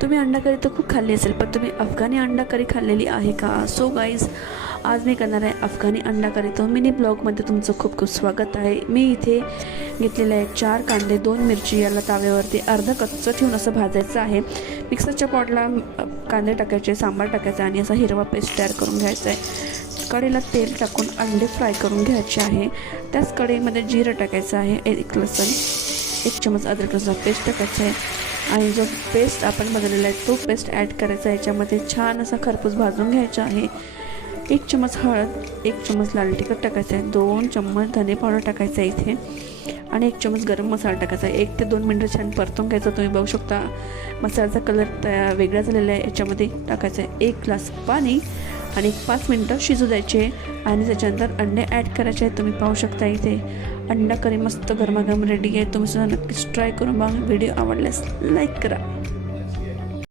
तुम्ही अंडा करी तर खूप खाल्ली असेल, पण तुम्ही अफगाणी अंडा करी खाल्लेली आहे का? सो गाईज, आज मी करणार आहे अफगाणी अंडा करी. तो मिनी ब्लॉगमध्ये तुमचं खूप खूप स्वागत आहे. मी इथे घेतलेले आहे 4 कांदे, 2 मिरची. याला ताव्यावरती अर्ध कच्चं ठेवून असं भाजायचं आहे. मिक्सरच्या पॉटला कांदे टाकायचे, सांबार टाकायचा आणि असा हिरवा पेस्ट तयार करून घ्यायचा आहे. कढईला तेल टाकून अंडे फ्राय करून घ्यायचे आहे. त्याच कढईमध्ये जिरं टाकायचं आहे, 1 लसूण, 1 चमच अद्रक लसूण पेस्ट टाकायचं आहे आणि जो पेस्ट आपण बनवलेला आहे तो पेस्ट ॲड करायचा आहे. याच्यामध्ये छान असा खरपूस भाजून घ्यायचा आहे. 1 चमच हळद, 1 चमच लाल तिखट टाकायचं आहे, 2 चमच धने पावडर टाकायचं आहे इथे आणि 1 चमच गरम मसाला टाकायचा आहे. 1 ते 2 मिनटं छान परतून घ्यायचं. तुम्ही बघू शकता मसाल्याचा कलर वेगळा झालेला आहे. याच्यामध्ये टाकायचं आहे 1 ग्लास पाणी आणि 5 मिनटं शिजू द्यायचे आणि त्याच्यानंतर अंडे ॲड करायचे आहेत. तुम्ही पाहू शकता इथे अंडा करी मस्त गरमागरम रेडी आहे. तुम्ही सुद्धा नक्कीच ट्राय करून बघा. व्हिडिओ आवडल्यास लाईक करा.